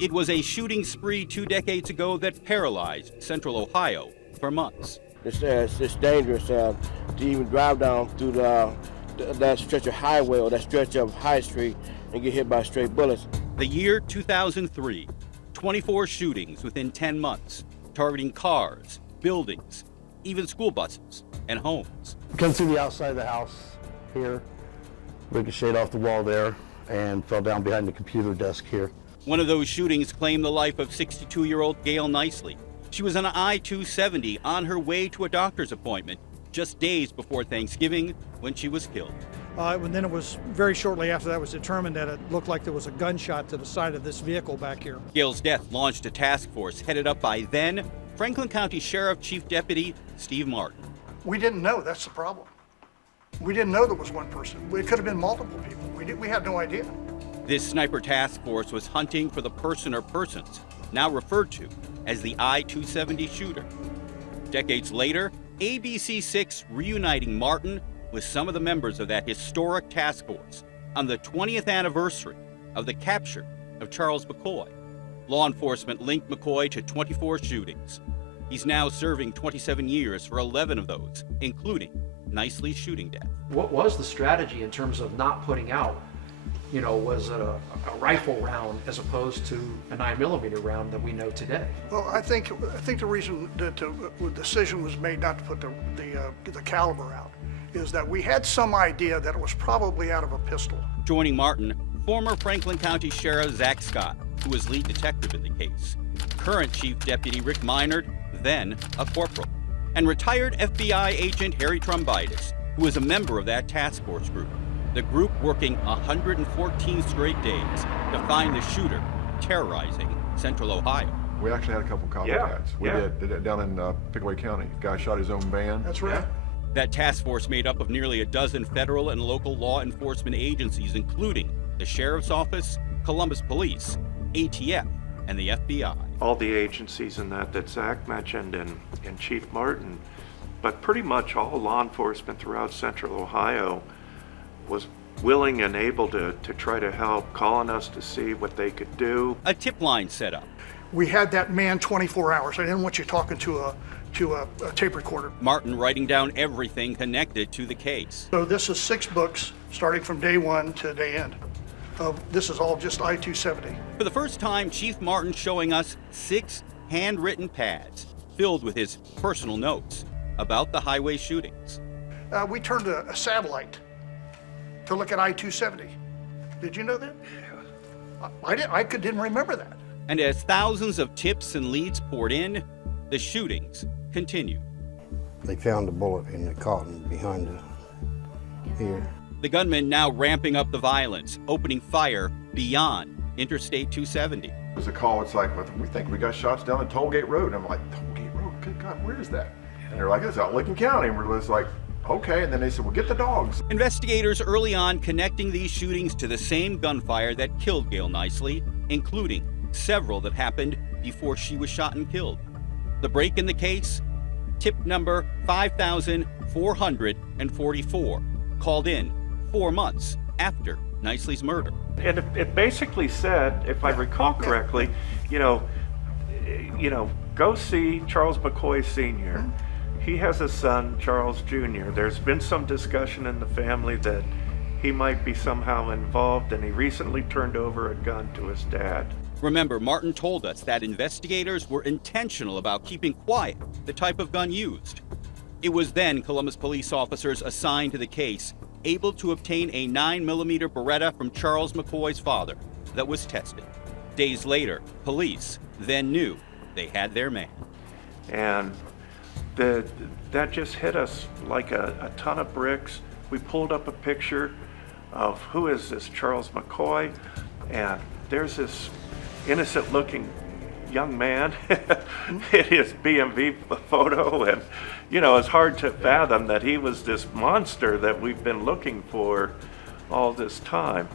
It was a shooting spree 2 decades ago that paralyzed Central Ohio for months. It's dangerous to even drive down through that stretch of highway or that stretch of High Street and get hit by stray bullets. The year 2003, 24 shootings within 10 months, targeting cars, buildings, even school buses and homes. Come through the outside of the house here, ricocheted off the wall there, and fell down behind the computer desk here. One of those shootings claimed the life of 62-year-old Gail Nicely. She was on I-270 on her way to a doctor's appointment just days before Thanksgiving when she was killed. And then it was very shortly after that was determined that it looked like there was a gunshot to the side of this vehicle back here. Gail's death launched a task force headed up by then Franklin County Sheriff Chief Deputy Steve Martin. We didn't know, that's the problem. We didn't know there was one person. It could have been multiple people. We had no idea. This sniper task force was hunting for the person or persons, now referred to as the I-270 shooter. Decades later, ABC6 reuniting Martin with some of the members of that historic task force on the 20th anniversary of the capture of Charles McCoy. Law enforcement linked McCoy to 24 shootings. He's now serving 27 years for 11 of those, including Nicely's shooting death. What was the strategy in terms of not putting out? Was it a rifle round as opposed to a 9mm round that we know today? Well, I think the reason that the decision was made not to put the caliber out is that we had some idea that it was probably out of a pistol. Joining Martin, former Franklin County Sheriff Zach Scott, who was lead detective in the case, current Chief Deputy Rick Minard, then a corporal, and retired FBI agent Harry Trumbitis, who was a member of that task force group. The group working 114 straight days to find the shooter terrorizing Central Ohio. We actually had a couple copycats. We did it down in Pickaway County. Guy shot his own van. That's right. That task force made up of nearly a dozen federal and local law enforcement agencies, including the Sheriff's Office, Columbus Police, ATF, and the FBI. All the agencies in that Zach mentioned and Chief Martin, but pretty much all law enforcement throughout Central Ohio was willing and able to try to help, calling us to see what they could do. A tip line set up. We had that man 24 hours. I didn't want you talking to a tape recorder. Martin writing down everything connected to the case. So this is 6 books starting from day one to day end. This is all just I-270. For the first time, Chief Martin showing us 6 handwritten pads filled with his personal notes about the highway shootings. We turned a satellite to look at I-270. Did you know that? I didn't remember that. And as thousands of tips and leads poured in, the shootings continued. They found a bullet in the cotton behind the ear. The gunmen now ramping up the violence, opening fire beyond Interstate 270. There's a call, it's like, we think we got shots down the Tollgate Road. And I'm like, Tollgate Road? Good God, where is that? And they're like, it's out in Lincoln County. And we're just like, okay. And then they said, well, get the dogs. Investigators early on connecting these shootings to the same gunfire that killed Gail Nicely, including several that happened before she was shot and killed. The break in the case, tip number 5,444, called in 4 months after Nicely's murder. And it basically said, if I recall correctly, go see Charles McCoy Sr. He has a son, Charles Jr. There's been some discussion in the family that he might be somehow involved, and he recently turned over a gun to his dad. Remember, Martin told us that investigators were intentional about keeping quiet the type of gun used. It was then Columbus police officers assigned to the case able to obtain a 9mm Beretta from Charles McCoy's father that was tested. Days later, police then knew they had their man. And that just hit us like a ton of bricks. We pulled up a picture of who is this Charles McCoy, and there's this innocent looking young man in his BMV photo, and it's hard to fathom that he was this monster that we've been looking for all this time.